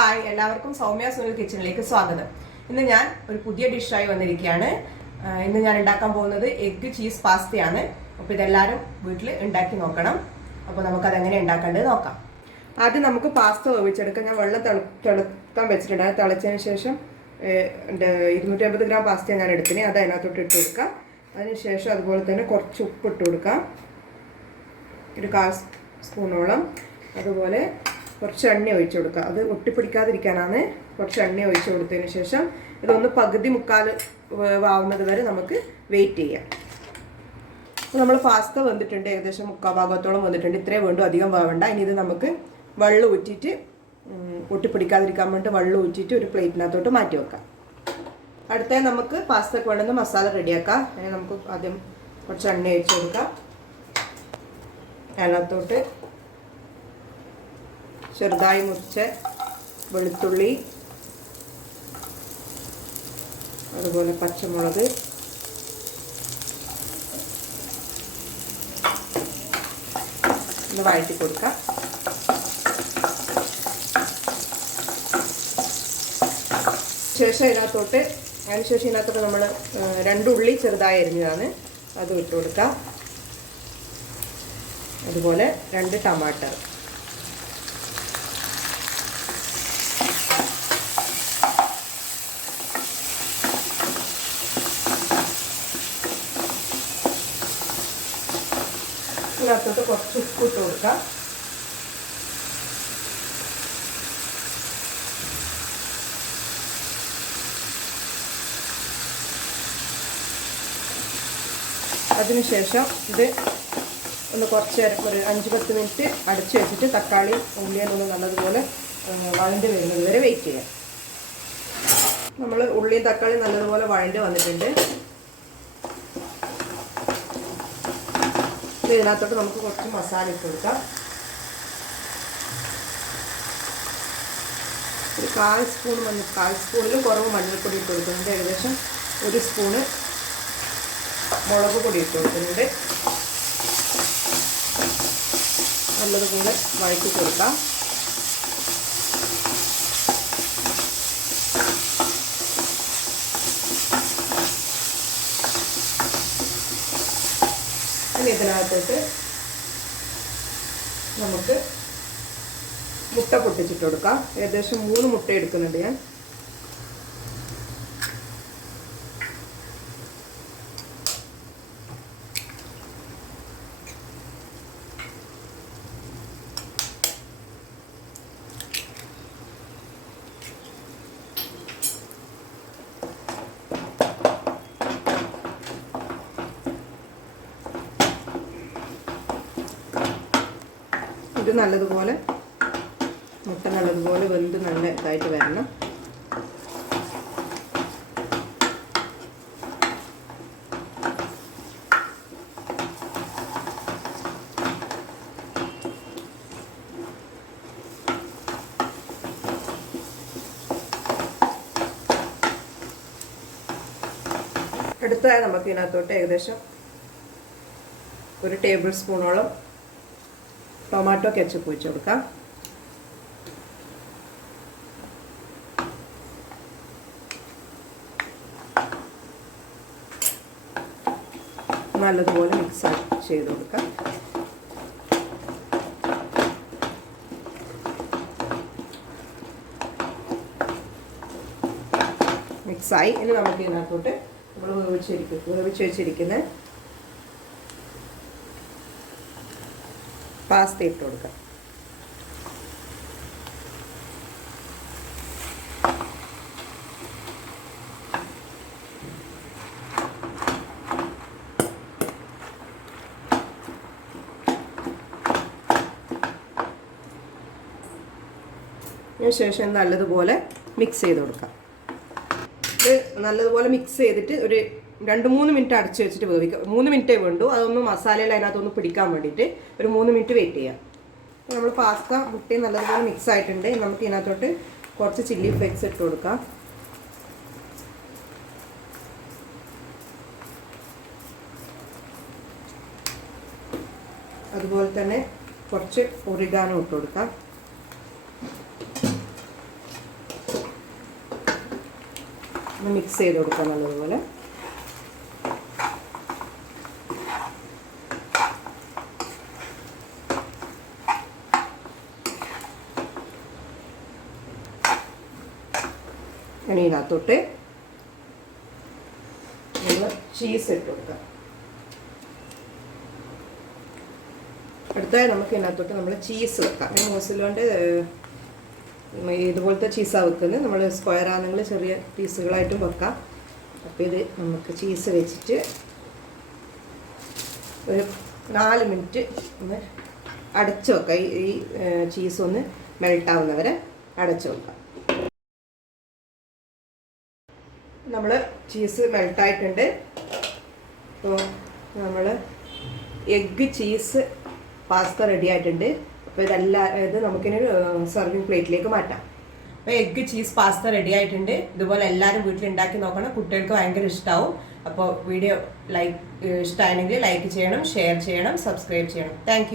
Hi, എല്ലാവർക്കും സൗമ്യ സുനിൽ കിച്ചണിലേക്ക് സ്വാഗതം. ഇന്ന് ഞാൻ ഒരു പുതിയ ഡിഷായി വന്നിരിക്കുകയാണ്. ഇന്ന് ഞാൻ ഉണ്ടാക്കാൻ പോകുന്നത് എഗ് ചീസ് പാസ്തയാണ്. അപ്പോൾ ഇതെല്ലാവരും വീട്ടിൽ ഉണ്ടാക്കി നോക്കണം. അപ്പോൾ നമുക്കത് എങ്ങനെ ഉണ്ടാക്കേണ്ടത് നോക്കാം. ആദ്യം നമുക്ക് പാസ്ത വേവിച്ചെടുക്കാം. ഞാൻ വെള്ളം തിളക്കാൻ വെച്ചിട്ടുണ്ട്. അത് തിളച്ചതിന് ശേഷം 250 ഗ്രാം പാസ്ത ഞാൻ എടുത്തിന്. അത് അതിനകത്തോട്ട് ഇട്ട് കൊടുക്കാം. അതിനുശേഷം അതുപോലെ തന്നെ കുറച്ച് ഉപ്പ് ഇട്ട് കൊടുക്കാം, ഒരു 1/4 സ്പൂണോളം. അതുപോലെ കുറച്ച് എണ്ണ ഒഴിച്ചു കൊടുക്കുക. അത് ഒട്ടിപ്പിടിക്കാതിരിക്കാനാണ് കുറച്ച് എണ്ണ ഒഴിച്ചു കൊടുത്തതിന് ശേഷം ഇതൊന്ന് പകുതി മുക്കാൽ ആവുന്നത് വരെ നമുക്ക് വെയിറ്റ് ചെയ്യാം. അപ്പോൾ നമ്മൾ പാസ്ത വന്നിട്ടുണ്ട്, ഏകദേശം 3/4 ഭാഗത്തോളം വന്നിട്ടുണ്ട്. ഇത്രയും വേണ്ടു, അധികം വേവണ്ട. ഇനി ഇത് നമുക്ക് വെള്ളം ഊറ്റിയിട്ട് ഒട്ടിപ്പിടിക്കാതിരിക്കാൻ വേണ്ടി വെള്ളം ഊറ്റിയിട്ട് ഒരു പ്ലേറ്റിനകത്തോട്ട് മാറ്റി വെക്കാം. അടുത്ത നമുക്ക് പാസ്തക്ക് വേണ്ടുന്ന മസാല റെഡിയാക്കാം. അതിന് നമുക്ക് ആദ്യം കുറച്ച് എണ്ണ ഒഴിച്ചു കൊടുക്കാം. അതിനകത്തോട്ട് ചെറുതായി മുറിച്ച വെളുത്തുള്ളി, അതുപോലെ പച്ചമുളക്, ഒന്ന് വഴറ്റി കൊടുക്കാം. അതിനുശേഷം ഇതിനകത്തോട്ട് നമ്മൾ 2 ഉള്ളി ചെറുതായി അരിഞ്ഞതാണ്, അത് ഇട്ട് കൊടുക്കാം. അതുപോലെ 2 ടമാറ്റർ. ഇതിനകത്തോട്ട് കുറച്ച് ഉപ്പ് ഇട്ട് കൊടുക്കാം. അതിനുശേഷം ഇത് ഒന്ന് കുറച്ച് നേരം ഒരു 5-10 മിനിറ്റ് അടച്ചു വെച്ചിട്ട് തക്കാളി ഉള്ളിയൊന്ന് നല്ലതുപോലെ വഴണ്ട് വരുന്നത് വരെ വെയിറ്റ് ചെയ്യാം. നമ്മൾ ഉള്ളിയും തക്കാളി നല്ലതുപോലെ വഴണ്ട് വന്നിട്ടുണ്ട്. ഇതിനകത്തോട്ട് നമുക്ക് കുറച്ച് മസാല ഇട്ട് കൊടുക്കാം. ഒരു 1/4 സ്പൂൺ 1/4 സ്പൂണിലും കുറവ് മഞ്ഞൾപ്പൊടി ഇട്ട് കൊടുക്കുന്നുണ്ട്. ഏകദേശം 1 സ്പൂണ് മുളക് പൊടി ഇട്ട് കൊടുക്കുന്നുണ്ട്. നല്ലതുപോലെ വഴറ്റി കൊടുക്കാം. ഇനി ഇതിനകത്തോട്ട് നമുക്ക് മുട്ട പൊട്ടിച്ചിട്ട് കൊടുക്കാം. ഏകദേശം 3 മുട്ട എടുക്കുന്നുണ്ട് ഞാൻ. ഇത് നല്ലതുപോലെ മുട്ട നല്ലതുപോലെ വെന്ത് നല്ല ഇതായിട്ട് വരണം. അടുത്തതായി നമുക്ക് ഇതിനകത്തോട്ട് ഏകദേശം 1 ടേബിൾ സ്പൂണോളം ടൊമാറ്റോ കെച്ചപ്പ് ഒഴിച്ച് കൊടുക്കാം. നല്ലതുപോലെ മിക്സ് ചെയ്ത് കൊടുക്കാം. മിക്സായി. ഇനി നമുക്ക് ഇതിനകത്തോട്ട് നമ്മൾ വേവിച്ച് വെച്ചിരിക്കുന്ന പാസ്ത ഇട്ട് കൊടുക്കാം. അതിനുശേഷം നല്ലതുപോലെ മിക്സ് ചെയ്ത് കൊടുക്കാം. ഇത് നല്ലതുപോലെ മിക്സ് ചെയ്തിട്ട് ഒരു 2-3 മിനിറ്റ് അടച്ച് വെച്ചിട്ട് വേവിക്കാം. 3 മിനിറ്റേ വേണ്ടൂ. അതൊന്ന് മസാലയിൽ അതിനകത്തൊന്ന് പിടിക്കാൻ വേണ്ടിയിട്ട് ഒരു 3 മിനിറ്റ് വെയിറ്റ് ചെയ്യാം. നമ്മൾ പാസ്ത മുട്ടയും നല്ലതുപോലെ മിക്സ് ആയിട്ടുണ്ട്. നമുക്ക് ഇതിനകത്തോട്ട് കുറച്ച് ചില്ലി ഫ്ലേക്സ് ഇട്ട് കൊടുക്കാം. അതുപോലെ തന്നെ കുറച്ച് ഒറിഗാനോ ഇട്ട് കൊടുക്കാം. ഒന്ന് മിക്സ് ചെയ്ത് കൊടുക്കാം നല്ലതുപോലെ. ഇനി ഇതിനകത്തോട്ട് ചീസ് ഇട്ട് കൊടുക്കാം. അടുത്തായി നമുക്ക് ഇതിനകത്തോട്ട് നമ്മൾ ചീസ് വെക്കാം. മോസിലോണ്ട് ഇതുപോലത്തെ ചീസാണ് വെക്കുന്നത്. നമ്മൾ സ്ക്വയർ ആണെങ്കിൽ ചെറിയ പീസുകളായിട്ടും വെക്കാം. അപ്പോൾ ഇത് നമുക്ക് ചീസ് വെച്ചിട്ട് ഒരു 4 മിനിറ്റ് ഒന്ന് അടച്ചു വെക്കാം. ഈ ചീസ് ഒന്ന് മെൽട്ടാവുന്നവരെ അടച്ചു വെക്കാം. നമ്മൾ ചീസ് മെൽട്ടായിട്ടുണ്ട്. അപ്പോൾ നമ്മൾ എഗ്ഗ് ചീസ് പാസ്ത റെഡി ആയിട്ടുണ്ട്. അപ്പോൾ ഇത് നമുക്കിനി സർവിങ് പ്ലേറ്റിലേക്ക് മാറ്റാം. അപ്പോൾ എഗ്ഗ് ചീസ് പാസ്ത റെഡി ആയിട്ടുണ്ട്. ഇതുപോലെ എല്ലാവരും വീട്ടിൽ ഉണ്ടാക്കി നോക്കണം. കുട്ടികൾക്ക് ഭയങ്കര ഇഷ്ടമാവും. അപ്പോൾ വീഡിയോ ഇഷ്ടമായെങ്കിൽ ലൈക്ക് ചെയ്യണം, ഷെയർ ചെയ്യണം, സബ്സ്ക്രൈബ് ചെയ്യണം. താങ്ക്